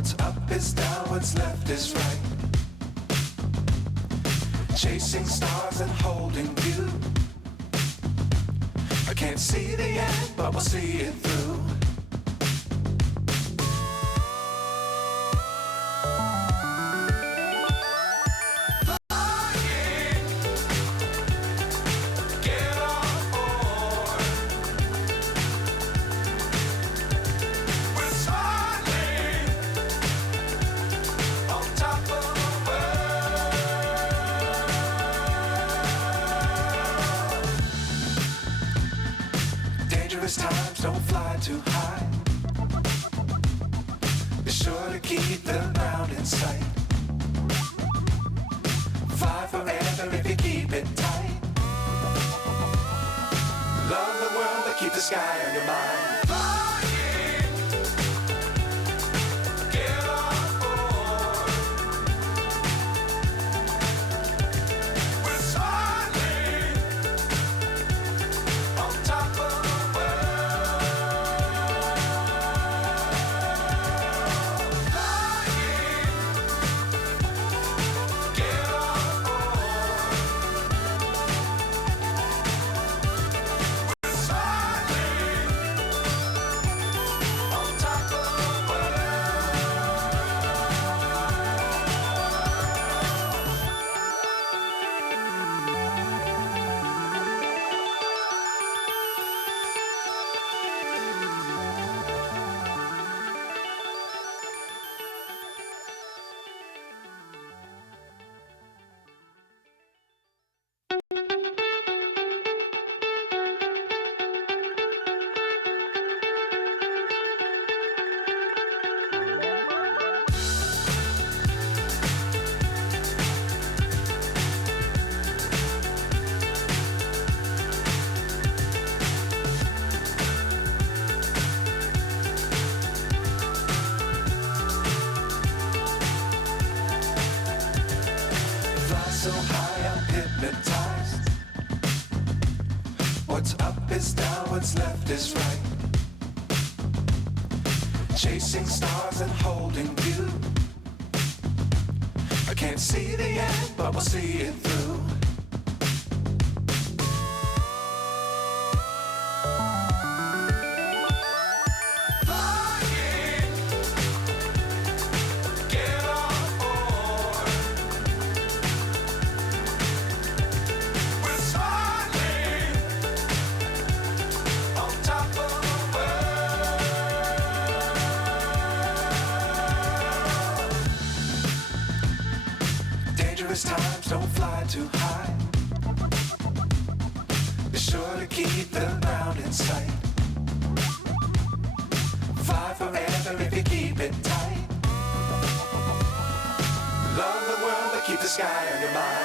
What's up is down, what's left is right. Chasing stars and holding you. I can't see the end, but we'll see it through. Times don't fly too high. Be sure to keep the ground in sight. Fly forever if you keep it tight. Love the world but keep the sky on your mind. So high I'm hypnotized. What's up is down, what's left is right. Chasing stars and holding you. I can't see the end, but we'll see it through. Times don't fly too high. Be sure to keep the ground in sight. Fly forever if you keep it tight. Love the world but keep the sky on your mind.